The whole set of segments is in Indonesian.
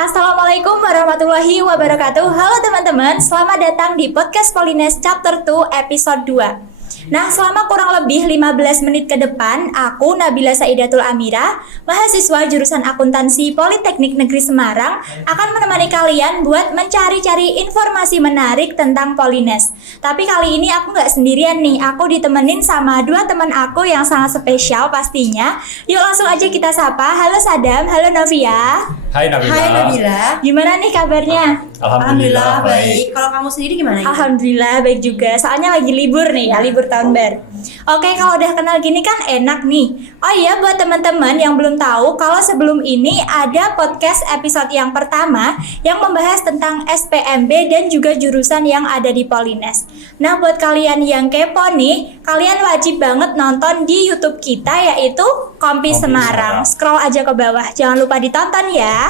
Assalamualaikum warahmatullahi wabarakatuh. Halo teman-teman, selamat datang di podcast Polines Chapter 2 episode 2. Nah, selama kurang lebih 15 menit ke depan, aku Nabila Saidatul Amira, mahasiswa jurusan akuntansi Politeknik Negeri Semarang, akan menemani kalian buat mencari-cari informasi menarik tentang Polines. Tapi kali ini aku nggak sendirian nih, aku ditemenin sama dua teman aku yang sangat spesial pastinya. Yuk langsung aja kita sapa. Halo Sadam, halo Novia. Hai Nabila. Hai Nabila. Gimana nih kabarnya? Alhamdulillah baik. Kalau kamu sendiri gimana? Alhamdulillah baik juga. Soalnya lagi libur nih ya, libur tahun baru. Oke, kalau udah kenal gini kan enak nih. Oh iya, buat teman-teman yang belum tahu, kalau sebelum ini ada podcast episode yang pertama yang membahas tentang SPMB dan juga jurusan yang ada di Polines. Nah, buat kalian yang kepo nih, kalian wajib banget nonton di YouTube kita yaitu Kompi Semarang. Scroll aja ke bawah, jangan lupa ditonton ya.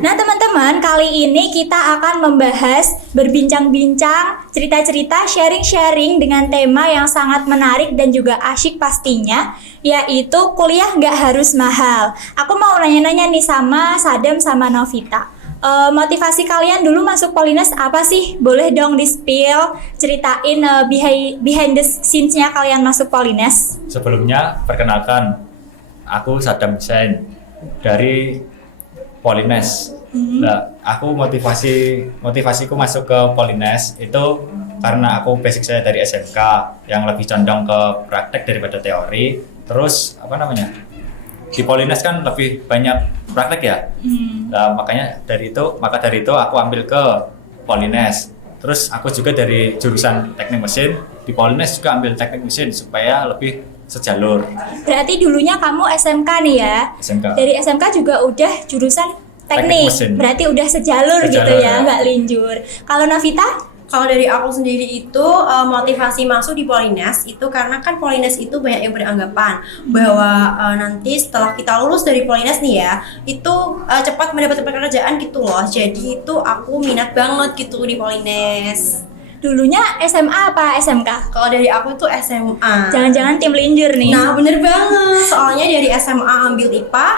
Nah teman-teman, kali ini kita akan membahas, berbincang-bincang, cerita-cerita, sharing-sharing dengan tema yang sangat menarik dan juga asyik pastinya, yaitu kuliah nggak harus mahal. Aku mau nanya-nanya nih sama Sadam sama Novita. Motivasi kalian dulu masuk Polines apa sih? Boleh dong di-spill, ceritain behind the scenes-nya kalian masuk Polines. Sebelumnya perkenalkan, aku Sadam Hussein dari Polines. Nah, aku motivasiku masuk ke Polines itu karena aku basic saya dari SMK yang lebih condong ke praktek daripada teori. Terus di Polines kan lebih banyak praktek ya. Nah, maka dari itu aku ambil ke Polines. Terus aku juga dari jurusan teknik mesin, di Polines juga ambil teknik mesin supaya lebih sejalur. Berarti dulunya kamu SMK nih ya? SMK. Dari SMK juga udah jurusan teknik berarti udah sejalur gitu ya, nggak linjur. Kalau Novita? Kalau dari aku sendiri itu motivasi masuk di Polines itu karena kan Polines itu banyak yang beranggapan bahwa nanti setelah kita lulus dari Polines nih ya, itu cepat mendapatkan pekerjaan gitu loh. Jadi itu aku minat banget gitu di Polines. Dulunya SMA apa SMK? Kalau dari aku itu SMA. Jangan-jangan tim linjur nih. Nah bener banget, soalnya dari SMA ambil IPA,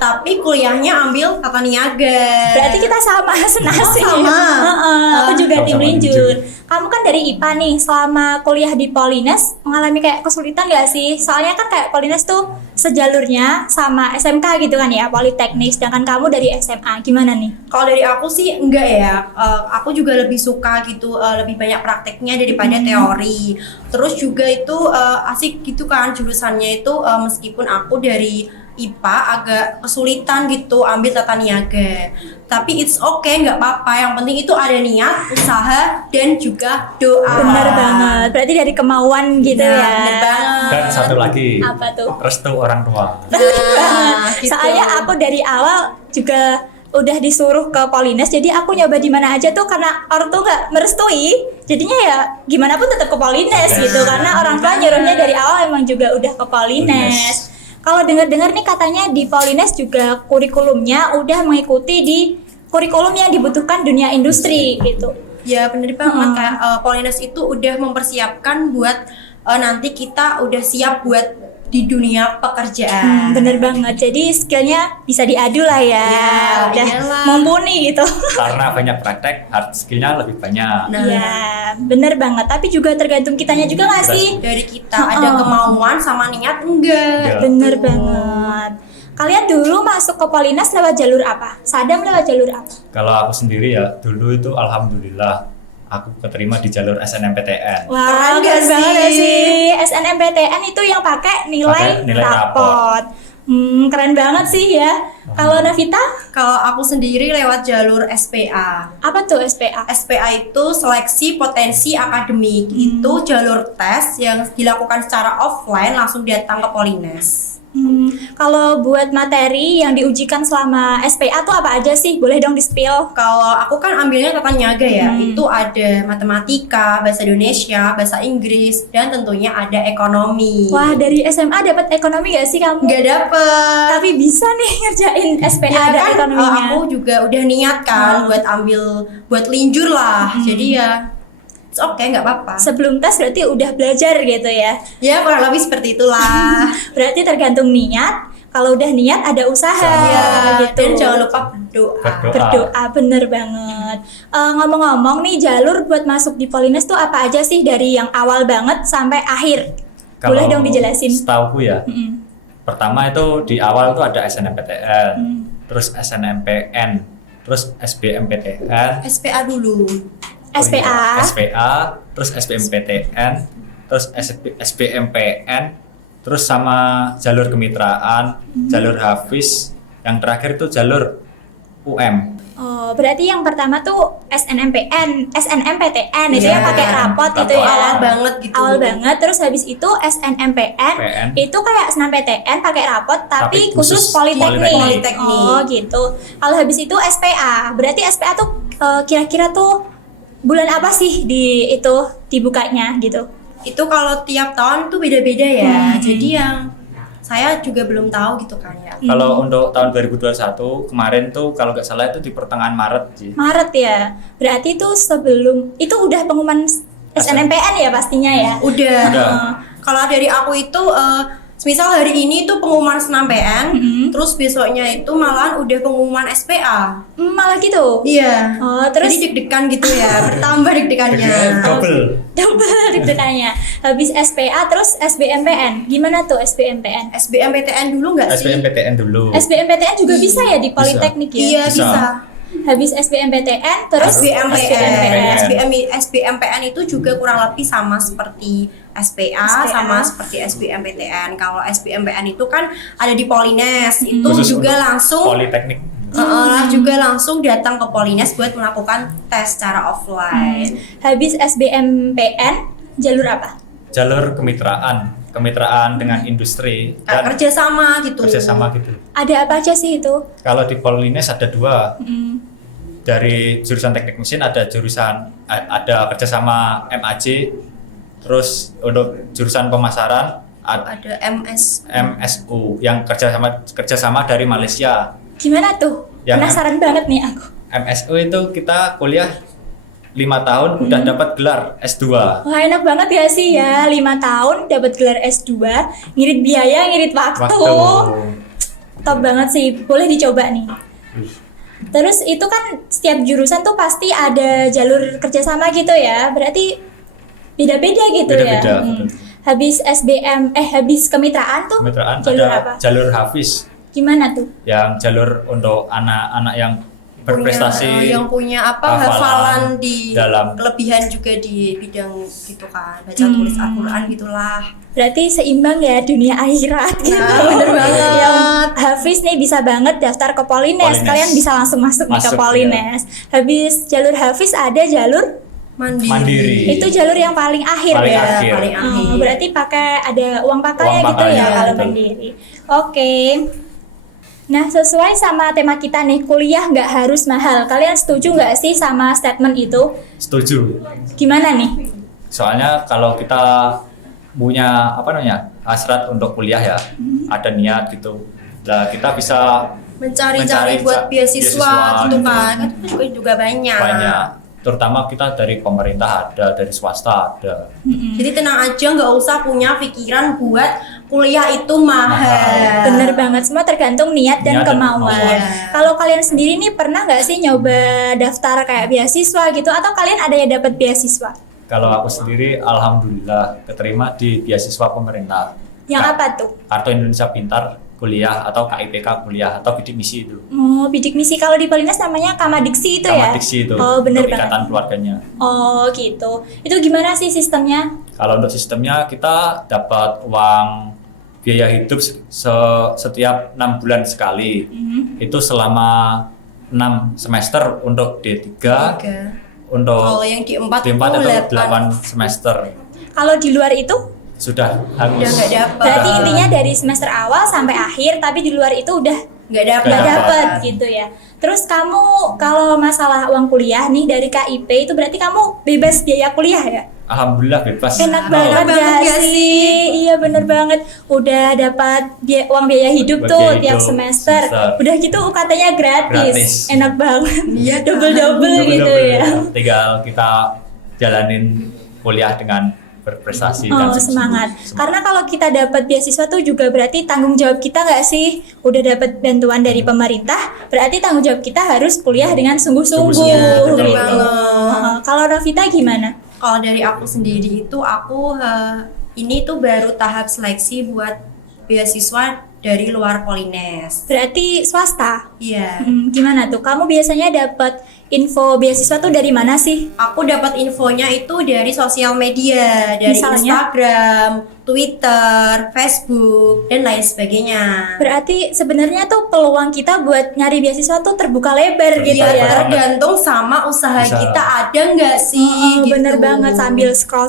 tapi kuliahnya ambil tata niaga. Berarti kita sama senasib. Sama. Aku juga tim sama linjur. Kamu kan dari IPA nih, selama kuliah di Polines mengalami kayak kesulitan gak sih? Soalnya kan kayak Polines tuh sejalurnya sama SMK gitu kan ya, Politeknik. Sedangkan kamu dari SMA, gimana nih? Kalau dari aku sih enggak ya, aku juga lebih suka gitu, lebih banyak prakteknya daripada teori. Terus juga itu asik gitu kan jurusannya itu, meskipun aku dari IPA agak kesulitan gitu ambil tata niaga, tapi it's okay, nggak apa-apa, yang penting itu ada niat, usaha, dan juga doa. Bener banget, berarti dari kemauan gitu ya. Bener banget. Dan satu lagi, apa tuh? restu orang tua. Gitu. Soalnya aku dari awal juga udah disuruh ke Polines, jadi aku nyoba di mana aja tuh karena orang tua nggak merestui, jadinya ya gimana pun tetap ke Polines gitu, karena orang tua nyuruhnya dari awal emang juga udah ke Polines. Kalau dengar-dengar nih katanya di Polines juga kurikulumnya udah mengikuti di kurikulum yang dibutuhkan dunia industri gitu. Ya bener banget, kayak Polines itu udah mempersiapkan buat nanti kita udah siap buat di dunia pekerjaan. Bener banget, jadi skillnya bisa diadu lah ya, udah mumpuni gitu. Karena banyak praktek, hard skillnya lebih banyak. Iya, bener banget, tapi juga tergantung kitanya juga gak sih? Dari kita ada kemauan sama niat enggak. Bener banget. Kalian dulu masuk ke Polines lewat jalur apa? Sadam lewat jalur apa? Kalau aku sendiri ya, dulu itu alhamdulillah aku keterima di jalur SNMPTN. Wah, keren banget sih. SNMPTN itu yang pakai nilai rapot. Keren banget sih ya. Kalau Novita? Kalau aku sendiri lewat jalur SPA. Apa tuh SPA? SPA itu seleksi potensi akademik. Itu jalur tes yang dilakukan secara offline, langsung datang ke Polines. Kalau buat materi yang diujikan selama SPA tuh apa aja sih? Boleh dong di-spill? Kalau aku kan ambilnya tata niaga ya, itu ada matematika, bahasa Indonesia, bahasa Inggris, dan tentunya ada ekonomi. Wah, dari SMA dapat ekonomi gak sih kamu? Gak dapet. Tapi bisa nih ngerjain SPA Ya ada kan, ekonominya. aku juga udah niat kan buat ambil, buat linjur lah. Jadi ya oke, nggak apa-apa. Sebelum tes berarti udah belajar gitu ya? Ya kurang lebih seperti itulah. Berarti tergantung niat. Kalau udah niat ada usaha Iya, gitu. dan jangan lupa berdoa. Berdoa, bener banget. Ngomong-ngomong nih, jalur buat masuk di Polines tuh apa aja sih dari yang awal banget sampai akhir? Boleh dong dijelasin? Setauku ya. Mm-mm. Pertama itu di awal itu ada SNMPTN, terus SNMPN, terus SBMPTN, SPA dulu. SPA. SPA, terus SBMPTN, terus SBMPN, terus sama jalur kemitraan, jalur Hafiz, yang terakhir itu jalur UM. Oh, berarti yang pertama tuh SNMPTN itu yang Iya. pakai rapot itu ya. Awal banget gitu. Awal banget, terus habis itu SNMPN PN. itu kayak SNMPTN pakai rapot tapi Tapi khusus khusus politeknik. Politeknik. Oh, gitu. Kalau habis itu SPA. Berarti SPA tuh kira-kira tuh bulan apa sih itu dibukanya gitu? Itu kalau tiap tahun tuh beda-beda ya. Jadi yang saya juga belum tahu gitu kan ya. Kalau untuk tahun 2021 kemarin tuh kalau nggak salah itu di pertengahan Maret sih. Maret ya. Berarti itu sebelum itu udah pengumuman SNMPN ya pastinya ya. Udah. Udah. Kalau dari aku itu misal hari ini tuh pengumuman SNMPN, terus besoknya itu malahan udah pengumuman SPA. Malah gitu. Iya. Oh, terus Jadi deg-degan gitu ya, bertambah deg-degannya. Double. double deg-degannya. Habis SPA terus SBMPN. Gimana tuh SBMPN? SBMPTN dulu nggak sih? SBMPTN dulu. SBMPTN juga bisa ya di Politeknik ya? Iya Bisa. bisa. Habis SBMPTN terus SBMPN itu juga kurang lebih sama seperti SPA, SPA. sama seperti SBMPTN. Kalau SBMPN itu kan ada di Polines, itu Khusus juga untuk langsung Politeknik. juga langsung datang ke Polines buat melakukan tes secara offline. Habis SBMPN jalur apa? Jalur kemitraan dengan industri dan Kerjasama gitu. kerjasama gitu. Ada apa aja sih itu? Kalau di Polines ada dua. Hmm. Dari jurusan teknik mesin ada ada kerjasama MAJ, terus untuk jurusan pemasaran Ada MS. MSU yang kerjasama dari Malaysia. Gimana tuh? Yang Penasaran banget nih aku. MSU itu kita kuliah 5 tahun udah dapat gelar S2. Wah, enak banget ya sih ya, 5 tahun dapat gelar S2, ngirit biaya, ngirit waktu. Top banget sih, boleh dicoba nih. Terus itu kan setiap jurusan tuh pasti ada jalur kerjasama gitu ya, berarti beda-beda gitu Beda-beda, ya. betul. Habis habis kemitraan tuh Kemitraan jalur ada apa? jalur Hafiz Gimana tuh? yang jalur untuk anak-anak yang berprestasi yang punya hafalan di dalam kelebihan juga di bidang gitu kan, baca tulis Al-Qur'an gitulah. Berarti seimbang ya dunia akhirat gitu. bener banget. Yang Hafiz nih bisa banget daftar ke Polines. Polines. Kalian bisa langsung masuk nih ke Masuk, Polines. Habis jalur Hafiz ada jalur Mandiri. itu jalur yang paling akhir Paling ya. akhir. paling akhir. Berarti pakai ada uang pakainya Uang gitu ya pakainya, kalau betul. mandiri. Oke. Nah, sesuai sama tema kita nih, kuliah nggak harus mahal. Kalian setuju nggak sih sama statement itu? Setuju. Gimana nih? Soalnya kalau kita punya hasrat untuk kuliah ya, ada niat gitu. Nah, kita bisa mencari buat beasiswa gitu kan juga banyak. Terutama kita dari pemerintah ada, dari swasta ada. Jadi tenang aja, nggak usah punya pikiran buat kuliah itu mahal. Bener banget, semua tergantung niat dan Niat dan kemauan. kemauan. Kalau kalian sendiri nih pernah nggak sih nyoba daftar kayak beasiswa gitu, atau kalian ada yang dapat beasiswa? Kalau aku sendiri, alhamdulillah keterima di beasiswa pemerintah. Yang apa tuh? Kartu Indonesia Pintar kuliah atau KIPK kuliah atau bidik misi itu. Oh, bidik misi. Kalau di Polines namanya Kamadiksi itu ya? Kamadiksi itu. Oh, bener untuk banget. ikatan keluarganya. Oh, gitu. Itu gimana sih sistemnya? Kalau untuk sistemnya kita dapat uang biaya hidup setiap 6 bulan sekali. Itu selama 6 semester untuk D3. Untuk Kalau yang di 4 D4 itu 8 semester. Kalau di luar itu? Sudah harus. Udah nggak dapat. Berarti intinya dari semester awal sampai akhir, tapi di luar itu udah nggak dapat. nggak Nggak dapet dapat. gitu ya. Terus kamu kalau masalah uang kuliah nih dari KIP itu berarti kamu bebas biaya kuliah ya? Alhamdulillah bebas. Enak Oh, banget banget gak gak sih? Iya bener banget. Udah dapat uang biaya hidup Buat tuh biaya tiap hidup, semester. semester. Udah gitu UKT-nya gratis. Gratis. Enak banget. Iya, Double-double gitu Double-double. ya. Tinggal kita jalanin kuliah dengan berprestasi dan semangat. Karena kalau kita dapat beasiswa tuh juga berarti tanggung jawab kita nggak sih? Udah dapat bantuan dari pemerintah, berarti tanggung jawab kita harus kuliah dengan sungguh-sungguh Sungguh-sungguh, betul gitu. banget. Kalau Novita gimana? Kalau dari aku sendiri itu aku ini tuh baru tahap seleksi buat beasiswa dari luar Polines. Berarti swasta. Iya. Gimana tuh? Kamu biasanya dapat info beasiswa tuh dari mana sih? Aku dapat infonya itu dari sosial media, dari Misalnya? Instagram, Twitter, Facebook, dan lain sebagainya. Berarti sebenarnya tuh peluang kita buat nyari beasiswa tuh terbuka lebar gitu Terbuka ya. lebar. Tergantung sama usaha Usaha. kita ada nggak sih? Oh, gitu. bener banget sambil scroll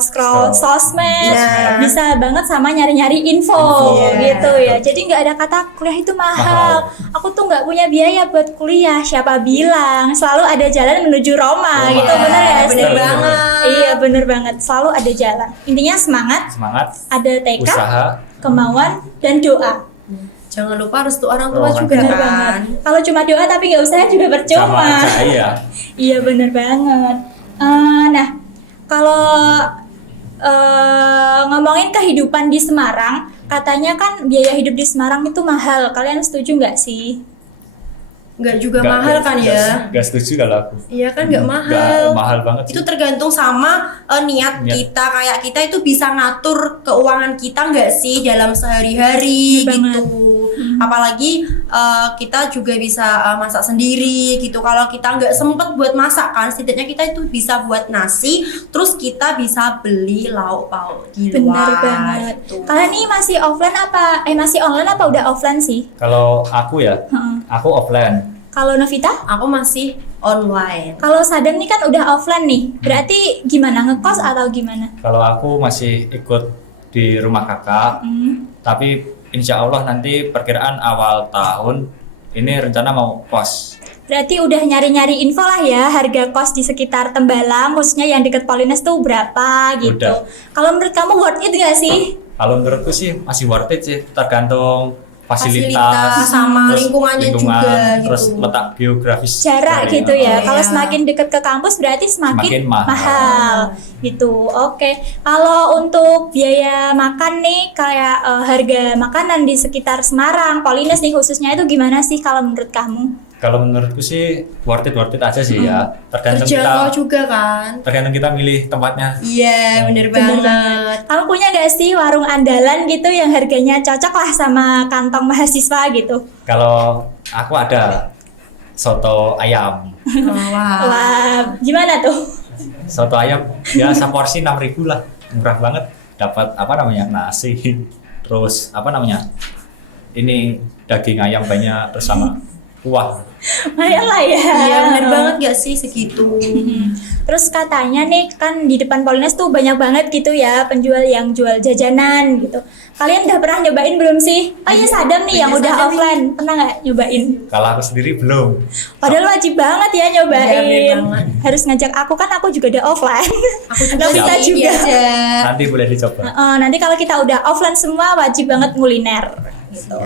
sosmed, Iya. bisa banget sama nyari-nyari info, Info. gitu Iya. ya. Jadi nggak ada kata kuliah itu mahal. Aku tuh nggak punya biaya buat kuliah. Siapa bilang? Selalu ada jalan menuju Roma, Roma. gitu bener ya? Bener sih? banget. Iya bener banget. Selalu ada jalan. Intinya semangat, semangat, ada tekad, usaha, kemauan, dan doa. Jangan lupa restu orang tua Orang juga Bener kan. banget. Kalau cuma doa tapi nggak usaha juga sama percuma. aja iya. Iya bener banget. Nah, kalau ngomongin kehidupan di Semarang, katanya kan biaya hidup di Semarang itu mahal. Kalian setuju nggak sih? Nggak juga Nggak- mahal kan ya? nggak setuju kalau aku. Iya kan nggak mahal. Nggak mahal banget sih. Itu tergantung sama Niat. niat kita, kayak kita itu bisa ngatur keuangan kita nggak sih dalam sehari-hari Bener gitu. Apalagi kita juga bisa masak sendiri gitu. Kalau kita nggak sempet buat masak kan, setidaknya kita itu bisa buat nasi, terus kita bisa beli lauk pauk di Bener luar. banget. Gitu. Kalian nih masih offline apa? Masih online apa udah offline sih? Kalau aku ya, Heeh. aku offline. Kalau Novita? Aku masih online. Kalau Sadam nih kan udah offline nih. Berarti gimana, ngekos atau gimana? Kalau aku masih ikut di rumah kakak, tapi insya Allah nanti perkiraan awal tahun ini rencana mau kos. Berarti udah nyari-nyari info lah ya, harga kos di sekitar Tembalang, khususnya yang deket Polines tuh berapa gitu. Udah. Kalau menurut kamu worth it gak sih? Kalau menurutku sih masih worth it sih, tergantung fasilitas, sama terus lingkungannya juga terus gitu. letak geografis Jarak dari- gitu ya. Oh, Kalau iya. semakin deket ke kampus berarti semakin Semakin mahal. mahal gitu. Oke. Kalau untuk biaya makan nih, kayak harga makanan di sekitar Semarang, Polines nih khususnya itu gimana sih kalau menurut kamu? Kalau menurutku sih worth it aja sih ya. Tergantung Terjangkau kita, juga kan. tergantung kita milih tempatnya. Iya, bener Bener banget. Kamu punya gak sih warung andalan gitu yang harganya cocok lah sama kantong mahasiswa gitu? Kalau aku ada soto ayam. Oh, wow. Wah, gimana tuh? Soto ayam ya seporsi 6.000 lah. Murah banget. Dapat apa namanya? Nasi. Terus apa namanya? Ini daging ayam banyak terus sama kuah. Lumayan lah ya. Iya, bener banget gak sih segitu. Terus katanya nih kan di depan Polines tuh banyak banget gitu ya penjual yang jual jajanan gitu. Kalian udah pernah nyobain belum sih? Oh iya Sadam nih yang Iya, udah Sadam offline. Pernah nggak nyobain? Kalau aku sendiri belum. Padahal wajib banget ya Iya, nyobain. bener banget. Harus ngajak aku kan aku juga udah offline. Aku juga Novita sih, juga. biasa. Nanti boleh dicoba. Nanti kalau kita udah offline semua wajib banget kuliner gitu.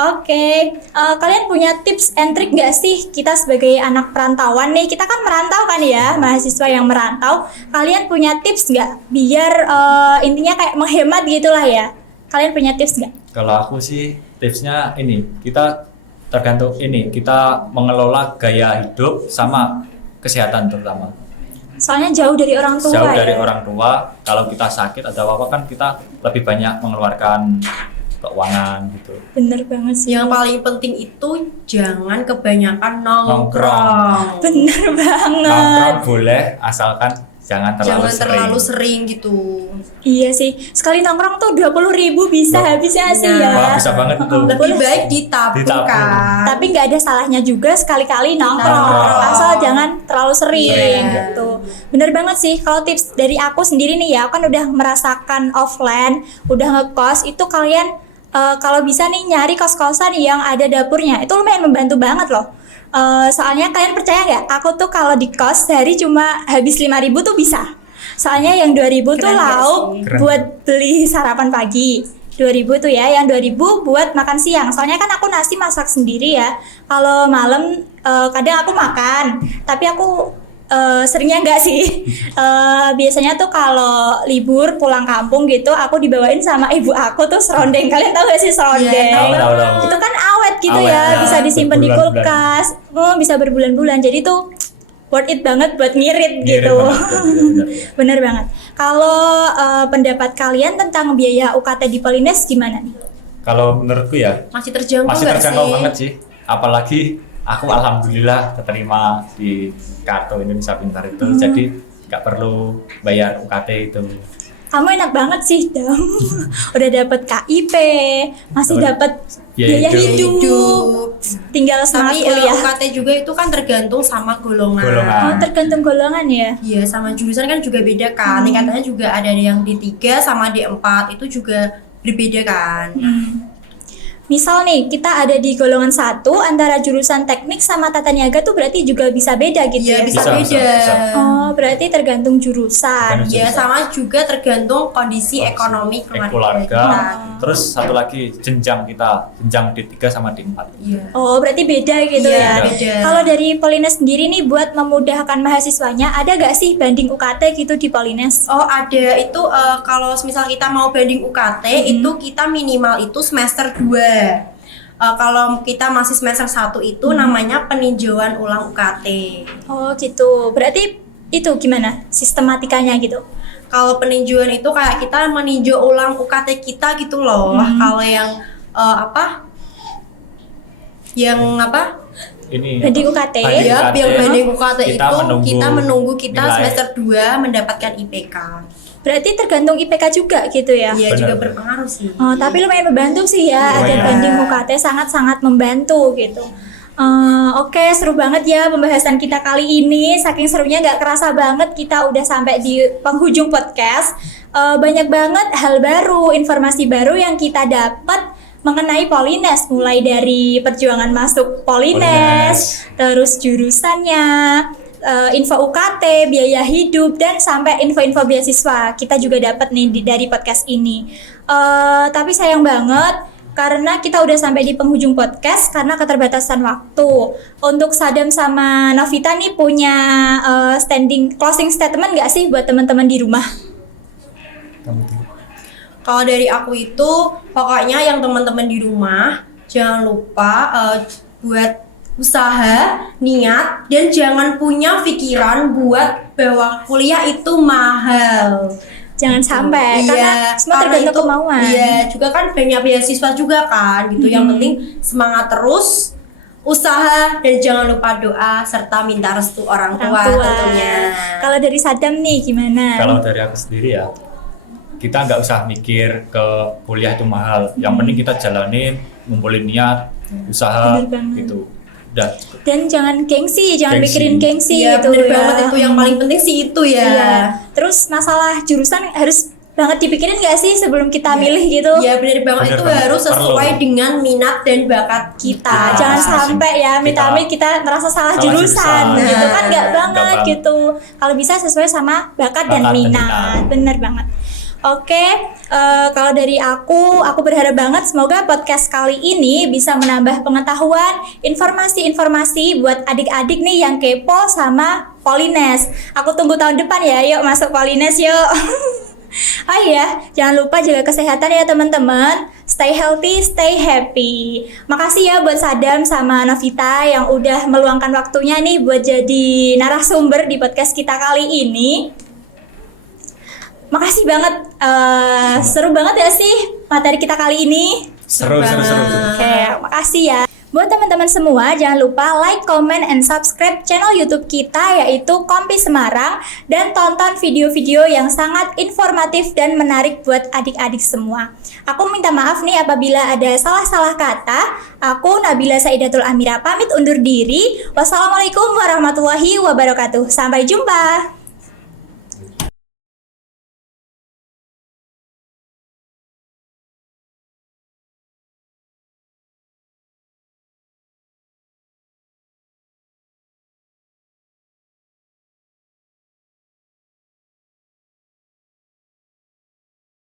Oke, kalian punya tips and trick nggak sih kita sebagai anak perantauan nih? Kita kan merantau kan ya, mahasiswa yang merantau. Kalian punya tips nggak biar intinya kayak menghemat gitulah ya? Kalian punya tips nggak? Kalau aku sih tipsnya ini, kita tergantung ini, kita mengelola gaya hidup sama kesehatan terutama. Soalnya jauh dari orang tua Jauh ya. dari orang tua, kalau kita sakit atau apa kan kita lebih banyak mengeluarkan keuangan gitu. Bener banget sih. Yang paling penting itu jangan kebanyakan Nongkrong. nongkrong. Bener banget. Nongkrong boleh asalkan jangan terlalu Jangan terlalu sering gitu. Iya sih. Sekali nongkrong tuh 20.000 bisa Wah. habisnya sih Nah, ya. Wah, bisa banget tuh. Lebih Boleh baik ditabung Ditabung. kan. Tapi nggak ada salahnya juga sekali-kali nongkrong, Nongkrong. asal jangan terlalu sering Iya. gitu. Bener banget sih. Kalau tips dari aku sendiri nih ya, aku kan udah merasakan offline, udah ngekos, itu kalian kalau bisa nih nyari kos-kosan yang ada dapurnya, itu lumayan membantu banget loh. Soalnya kalian percaya nggak? Aku tuh kalau di kos sehari cuma habis 5.000 tuh bisa. Soalnya yang 2.000 tuh Keren nggak lauk sih? Keren. buat beli sarapan pagi. 2.000 tuh ya, yang 2.000 buat makan siang. Soalnya kan aku nasi masak sendiri ya. Kalau malam kadang aku makan, tapi aku seringnya enggak sih. Biasanya tuh kalau libur pulang kampung gitu, aku dibawain sama ibu aku tuh serondeng. Kalian tahu gak sih serondeng? Iya, tahu. Itu kan awet gitu Awet, ya, ya. bisa disimpan di Berbulan-bulan. kulkas, bisa berbulan-bulan. Jadi tuh worth it banget buat ngirit Ngirit gitu. banget, bener. Bener banget. Kalau pendapat kalian tentang biaya UKT di Polines gimana nih? Kalau menurutku ya Masih terjangkau masih nggak terjangkau sih? banget sih. Apalagi aku alhamdulillah keterima di Kartu Indonesia Pintar itu, jadi nggak perlu bayar UKT itu. Kamu enak banget sih, Dam. Udah dapet KIP, masih Dapat dapet biaya biaya hidup. Hidup. Tinggal semangat Tapi kuliah. UKT juga itu kan tergantung sama golongan. Golongan. Oh, tergantung golongan ya. Iya, sama jurusan kan juga beda kan. Tingkatannya juga ada yang D3 sama D4 itu juga berbeda kan. Misal nih, kita ada di golongan 1 antara jurusan teknik sama tata niaga tuh berarti juga bisa beda gitu Iya, ya? bisa Bisa, beda. bisa. Oh, berarti tergantung jurusan. Tergantung Iya, sama juga tergantung kondisi ekonomi keluarga kita. Terus satu lagi jenjang kita, jenjang D3 sama D4. Iya. Oh, berarti beda gitu Iya, ya. beda. Kalau dari Polines sendiri nih buat memudahkan mahasiswanya, ada gak sih banding UKT gitu di Polines? Oh, ada itu kalau misal kita mau banding UKT itu kita minimal itu semester 2. Kalau kita masih semester 1 itu namanya peninjauan ulang UKT. Oh, gitu. Berarti itu gimana sistematikanya gitu? Kalau peninjauan itu kayak kita meninjau ulang UKT kita gitu loh. Kalau yang apa? Yang apa? Ini Banding UKT. Banding Iya, UKT. yang banding UKT Kita itu menunggu kita menunggu kita nilai. semester 2 mendapatkan IPK. Berarti tergantung IPK juga gitu ya? Iya, Benar, juga benar. berpengaruh sih. Oh, tapi lumayan membantu sih ya, ada Lumayan. banding UKT sangat-sangat membantu gitu. Oke, seru banget ya pembahasan kita kali ini. Saking serunya nggak kerasa banget kita udah sampai di penghujung podcast. Banyak banget hal baru, informasi baru yang kita dapat mengenai Polines, mulai dari perjuangan masuk Polines, terus jurusannya, info UKT, biaya hidup, dan sampai info-info beasiswa kita juga dapat nih dari podcast ini. Tapi sayang banget karena kita udah sampai di penghujung podcast karena keterbatasan waktu. Untuk Sadam sama Novita nih punya standing closing statement nggak sih buat teman-teman di rumah? Kalau dari aku itu pokoknya yang teman-teman di rumah jangan lupa buat usaha, niat, dan jangan punya pikiran buat bahwa kuliah itu mahal. Jangan sampai, karena semua karena tergantung itu- kemauan. Iya, juga kan banyak beasiswa juga kan gitu. Yang penting semangat terus, usaha, dan jangan lupa doa serta minta restu orang tua, tentunya. Kalau dari Sadam nih gimana? Kalau dari aku sendiri ya, kita nggak usah mikir ke kuliah itu mahal. Yang penting kita jalanin, ngumpulin niat, usaha Bener banget. gitu. Udah. Dan jangan gengsi, jangan Gengsi. mikirin gengsi Iya, gitu bener ya. banget itu yang paling penting sih itu ya. Iya. Terus masalah jurusan harus banget dipikirin gak sih sebelum kita milih gitu? Iya bener banget, Bener itu banget. harus sesuai Perlu. dengan minat dan bakat kita. Kita. Jangan Kita- sampai ya amit-amit kita merasa salah salah jurusan jurusan. gitu kan, nggak Nah, banget banget. gitu. Kalau bisa sesuai sama bakat dan Bakat dan minat. minat. Bener banget. Oke, kalau dari aku berharap banget semoga podcast kali ini bisa menambah pengetahuan, informasi-informasi buat adik-adik nih yang kepo sama Polines. Aku tunggu tahun depan ya, yuk masuk Polines yuk. Oh iya, jangan lupa jaga kesehatan ya teman-teman. Stay healthy, stay happy. Makasih ya buat Sadam sama Novita yang udah meluangkan waktunya nih buat jadi narasumber di podcast kita kali ini. Makasih banget, seru banget ya sih materi kita kali ini. Seru. Oke, makasih ya. Buat teman-teman semua, jangan lupa like, comment, and subscribe channel YouTube kita yaitu Kompi Semarang dan tonton video-video yang sangat informatif dan menarik buat adik-adik semua. Aku minta maaf nih apabila ada salah-salah kata. Aku Nabila Saidatul Amira pamit undur diri. Wassalamualaikum warahmatullahi wabarakatuh. Sampai jumpa.